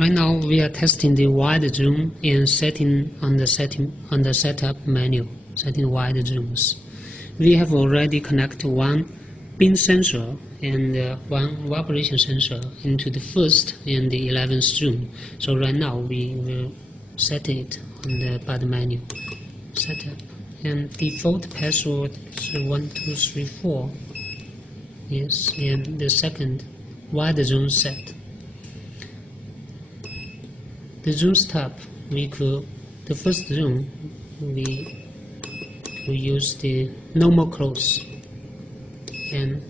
Right now we are testing the wide zoom and setting on the setup menu, setting wide zooms. We have already connected one beam sensor and one vibration sensor into the first and the 11th zoom. So right now we will set it by the menu. Setup. And default password is 1234. Yes, and the second wide zoom set. The zoom stop, the first zoom, we use the normal close, and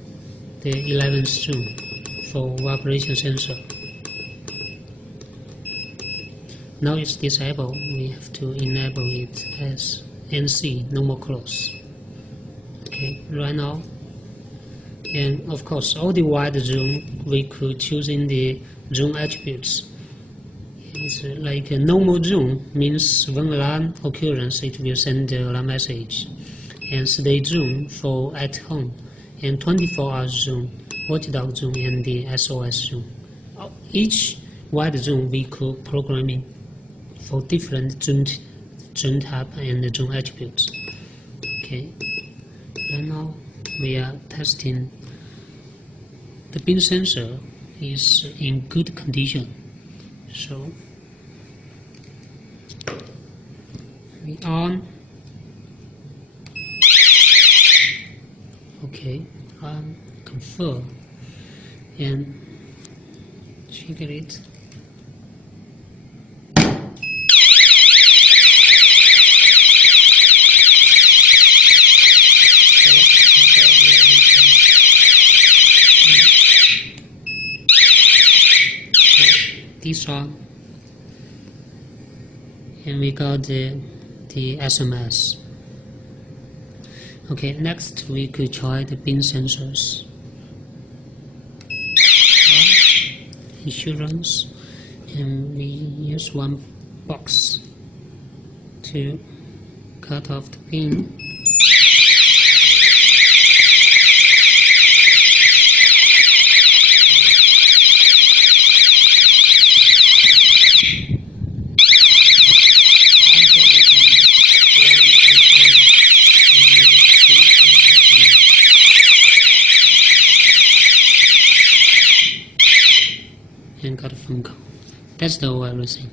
the 11th zoom for vibration sensor. Now it's disabled, we have to enable it as NC, normal close. Okay, right now. And of course, all the wide zoom, we could choose in the zoom attributes. It's like a normal zoom means when alarm occurrence it will send the alarm message, and steady zoom for at home, and 24-hour zoom, watchdog zoom, and the SOS zoom. Each wide zoom we could programming for different zoom type and the zoom attributes. Okay, and now we are testing. The beam sensor is in good condition, so we on. Okay, confirm and trigger it. This one, and we got the SMS. Okay, next we could try the beam sensors. Insurance, and we use one box to cut off the pin. And got a phone call. That's the whole everything.